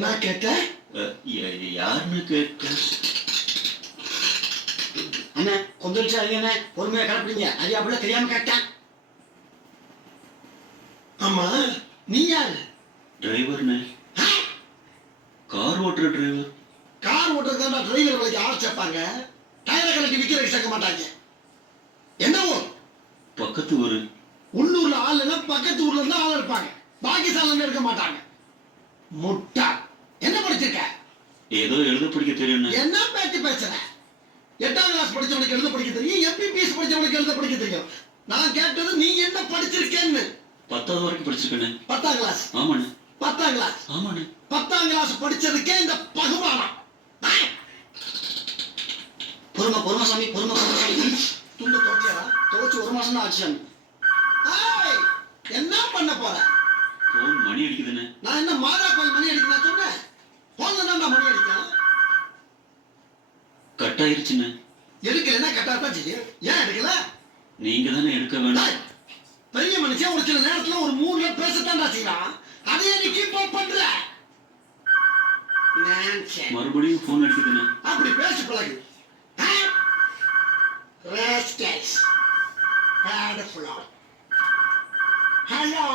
என்ன கேட்ட? யாருன்னு கேட்ட? அண்ணா கொந்தளிச்சாதீங்க, பொறுமையா கிளப்பிடுங்க. அது அப்படிலாம் தெரியாம கேட்டேன். ஆமா, நீ யாரு? டிரைவர்னு. கார் ஓட்டுற டிரைவர். கார் ஓட்டுறதுதான் டிரைவர் வேலைக்கு ஆள் சேர்ப்பாங்க. டயரை கலட்டி விற்கிறதுக்கு சேர்க்க மாட்டாங்க. என்ன ஊர்? பக்கத்து ஊரு. உள்ளூர்ல ஆள் இல்லைன்னா பக்கத்து ஊர்ல இருந்து ஆள் இருப்பாங்க. பாக்கி சாலையில இருக்க மாட்டாங்க. முட்டா. என்ன படிச்சிருக்க? ஏதோ எழுத படிக்க தெரியும். என்ன பேச்சு பேசுற? 8ஆம் கிளாஸ் படிச்சவனுக்கு எழுத படிக்க தெரியும், MBBS படிச்சவனுக்கு எழுத படிக்க தெரியும். நான் கேட்டது நீ என்ன படிச்சிருக்கேன்னு. 10வது வரைக்கும் படிச்சிருக்கேன். 10ஆம் கிளாஸ்? ஆமாண்ணே. 10ஆம் கிளாஸ்? ஆமாண்ணே. 10ஆம் கிளாஸ் படிச்சதுக்கே இந்த பகுமானம். பொறுமை சாமி, பொறுமை சாமி. துண்டு தோட்டியாரா? துவச்சு 1 மாசம் தான் ஆச்சு சாமி. என்ன பண்ண போற? போன் மணி அடிக்குதுண்ணே. நான் என்ன மாதா கோயில் மணி அடிக்க சொன்னேன்? போன்ல தான் மணி அடிக்கலாம். கட் ஆயிருச்சுண்ணே. எடுக்கலன்னா கட்டாதான் செய்யும். ஏன் எடுக்கல? நீங்க தானே எடுக்க வேண்டாம். பெரிய மனுஷன் ஒரு சில நேரத்துல ஒரு மூணுல பேசத்தான்டா செய்யலாம். அதையே நீ கீப் அப் பண்ற. மறுபடியும் போன் அடிக்குதுண்ணே. அப்படி பேசு பழகு. Rascals. Bad flow. Hello.